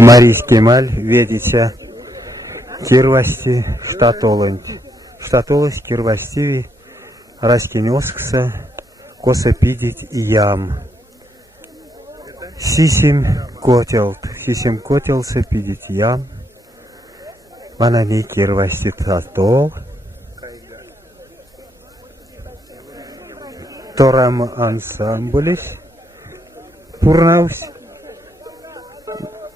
Марис Кемаль, Ведича, Кирвасти, Штатоланд. Штатолос, Кирвастиви, Раскинескса, Косопидить и Ям. Сисим котелса пидить Ям. Манани Кирвасти Татол. Торам ансамблис. Пурнаус.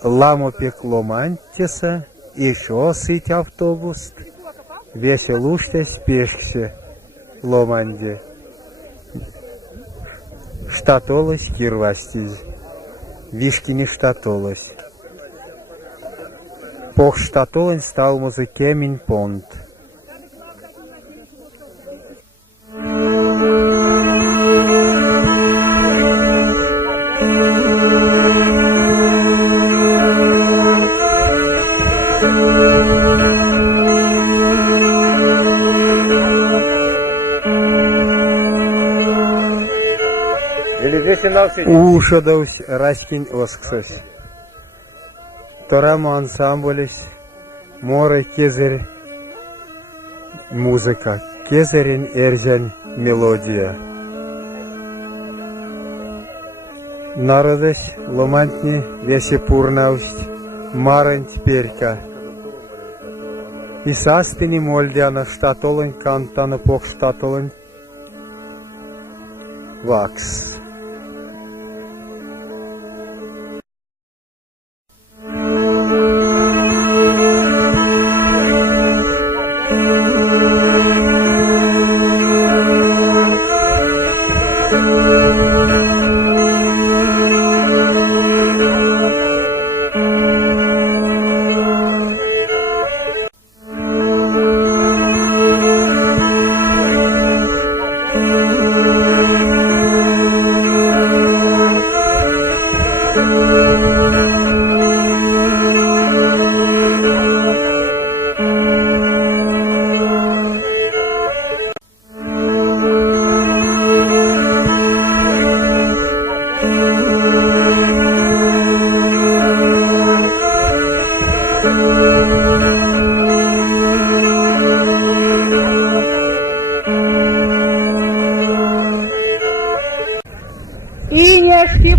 Ламопек ломантиса, еще сыть автобус, веселуште спешксе ломанде. Штатолось кирвастиз, вишкини штатолось. Пох штатолен стал музыкемин понт. Ушадous Раскин Осксос. Торамо ансамблис, море кезер музыка, кезерин эрзян мелодия. Народос ломантни весепурнаусть, марант перка. И саспини мольдиана штатолен кантана пох штатолен вакс.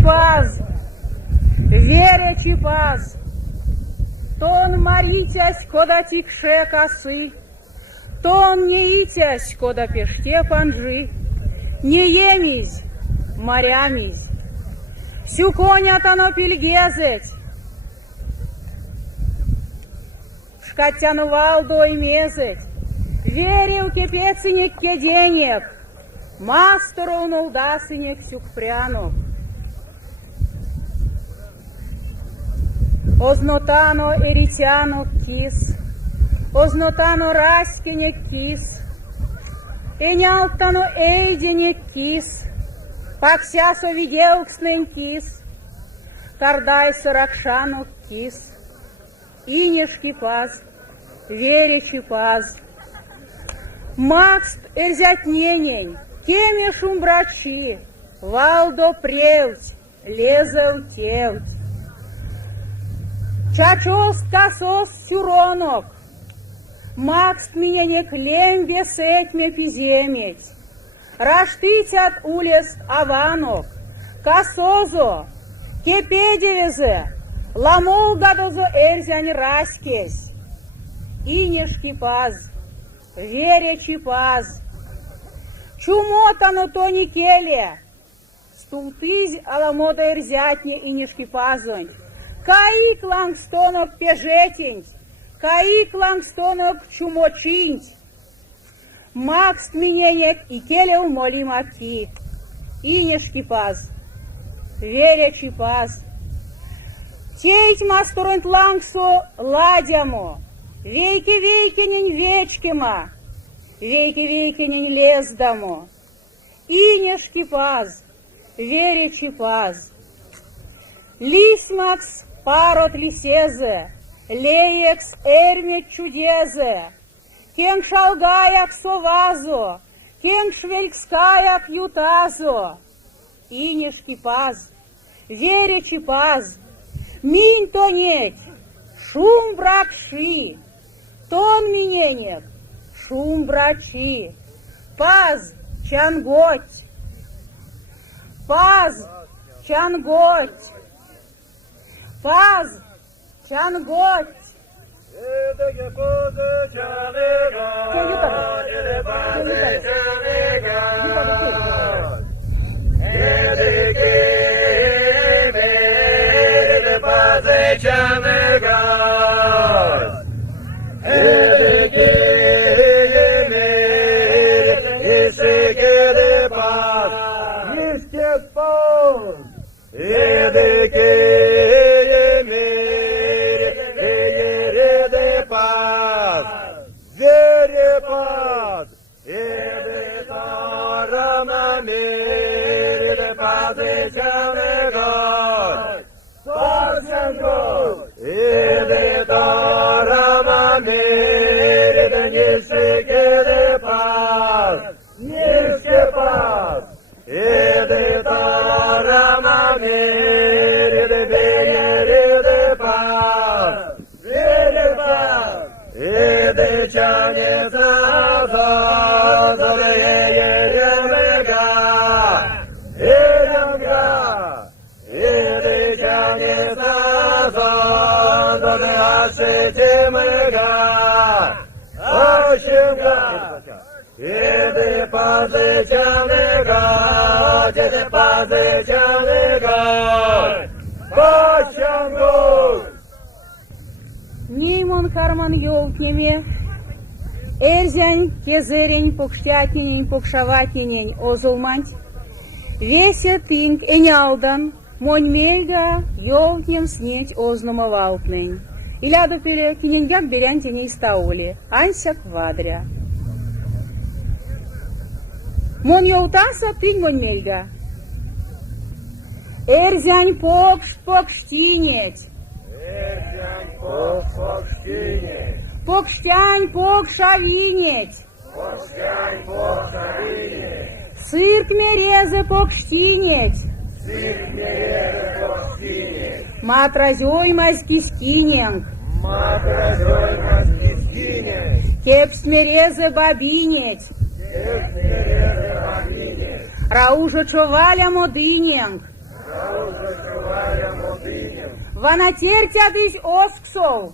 Паз, верячи паз, тон маритясь, кода тикше косы, тон не итясь, кода пеште панжи, не емись, морямись, всю конятано пильгезеть, шкатяну валдой мезеть, верил кипецинек кеденек, мастеру нулдасинек сюкпрянок. Ознотано еритяно кис, ознотано раскине кис, енялтано ейдине кис, паксясо виделкснен кис, кардайсо ракшано кис, инешки паз, веречи паз. Макст эрзятненень, кеме шумбрачи, валдо превть, лезел тевть. Чачос косос сюронок, макст меня не клем весеть ме пиземеть, раштытят улес аванок, косозо, кепедевезе, ламол гадозо эрзянь раскесь, инешки паз, веречи паз, чумотано то не келе, стултызь аламода эрзятне инешки пазонь. Каик лангстонок пежетинь, каик лангстонок чумочинь. Макс миненек и келел молим аки. Инешки паз, верячи паз. Тейт масторент лангсо ладямо, вейки-вейки-нень вечкима, вейки-вейки-нень лездамо. Инешки паз, верячи паз. Лисмакс парот лисезе, леекс эрмет чудезе, кен шалгаяк совазо, кен швелькскаяк ютазо, инешки паз, веречи паз, Минь тонеть, шум бракши, тон миненек, шум брачи, паз чанготь, паз чанготь, паз чанготь. Неймон карман ёлтнеме, эрзянь, кезерень, покштякинень, покшавакинень, озулманть, весе тынк энялдан, монь мельга, ёлтнем снеть ознумовалтнень. Иляду пеле киненьгак берян теней стаули, аньсяк вадря. Монь ёлтаса тынь монь мельга. Эрзянь покштинеть. Покштянь покшавинеть. Сырк мерезе покштинеть. Матразёй мазьки скиненг. Кепс мерезе бабинеть. Раужа човаля модыненг. Ванатертядысь осксов.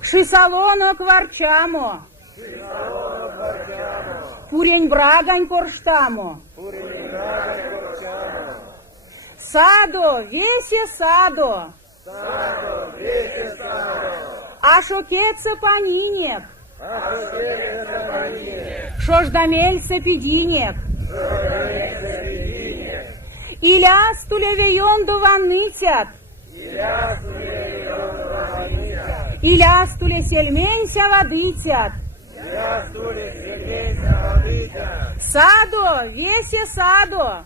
Кшисалонок варчамо. Курень брагань корштамо. Садо, весе садо. Ашокеце панинек. Шождамельце пидинек. Илястуле веёнду ваннытят. Илястуле сельменься водытят. Садо, весе садо.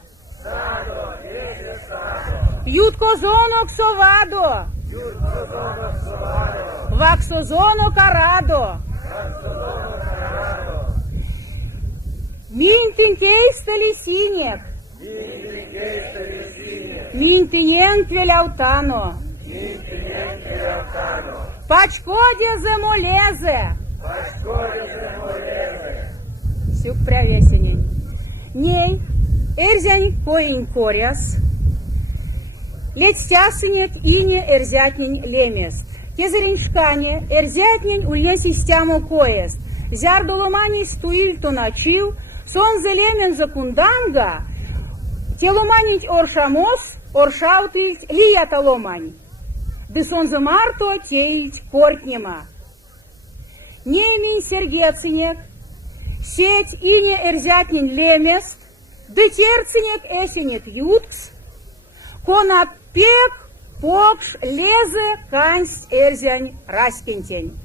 Ютко-зонок совадо. Ваксо-зонок арадо. Минтинкейстали синек. Минтинен твеляутано. Пачкоде земолезе. Сюк прявесенень. Ней, эрзянь коин коряс. Летстясынек ине эрзятнень лемест. Кезерень шкане эрзятнень ульеси стямо коест. Зярдоломани стуиль то начил, сон зелемен закунданга, теломанить оршамос, оршаутильть лияталомань. Десон замарто теить кортнема. Немень сергецынек, сеть ине эрзятнень лемест, детерцынек эсенет юткс, конапек покш лезе кансть эрзянь раскентень.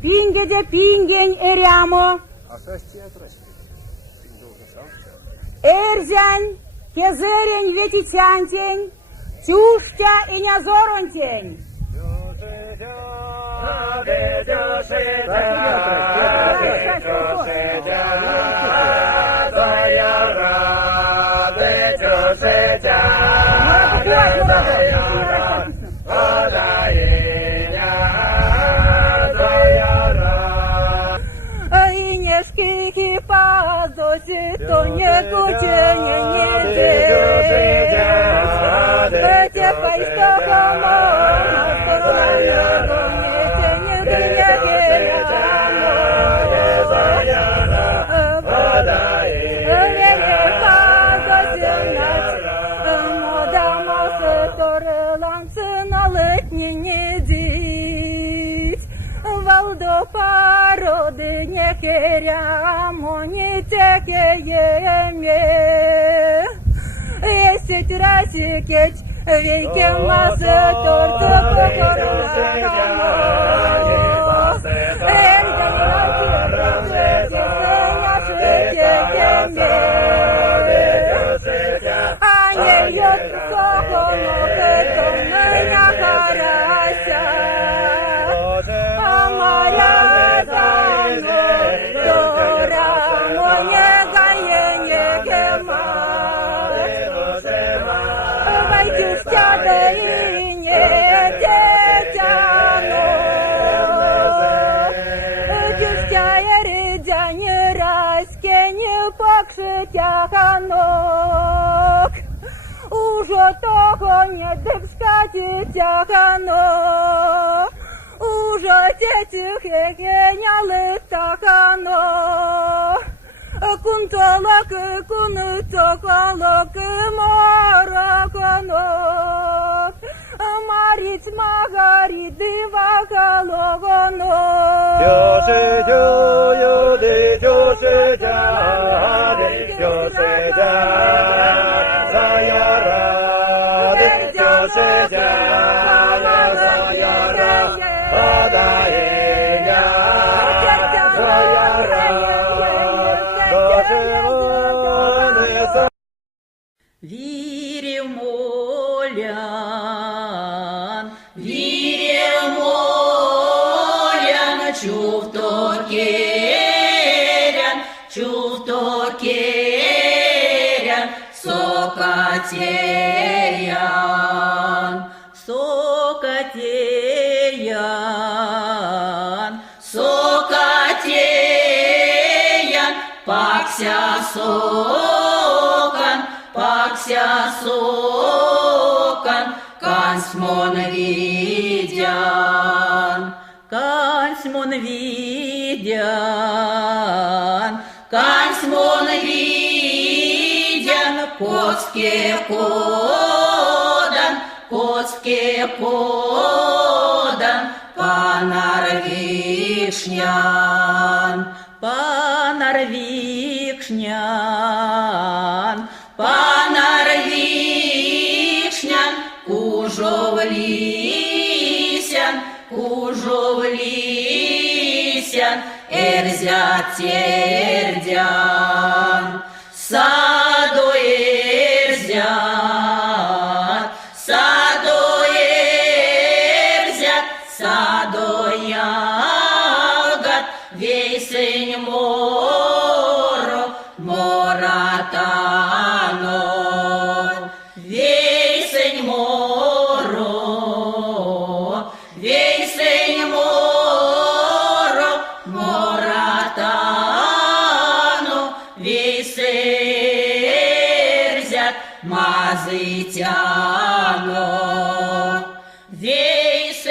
Пингеде пингень эрямо. Эрзянь, кезерень ветитянтень, тюштя и нязоронтень. Инешки хипазоси, то не кутенье не день. Тепай что хомо, Валдо пароди не херямо, не текеєме. Есить расикеч, вейке масе торто покорнакамо. Эндан расикеч, сеня шекеме. Аня йот сохоно, хетоно ня харася. Уже того не декскати тягано, уже тетих егеняли тахано. Кунталак, кунтакалак, маракано. Марить магарит дивакаловано. Вірів молян, вірів молян, чув то керян, чув то керян, сокатеян, сокатеян, сокатеян, пакся сокан, пакся сокан, канцмон видян, канцмон видян, канцмон видян, коцке кодан, коцке кодан, панар вишнян, панар вишнян, панар вишнян, кужовлісян, кужовлісян, ерзят тердян, садо ерзят, садо ерзят, садо ягод, весень моро, моратано, весень моро, весень моро, моратано, весерзят, мазитяно, весерзят.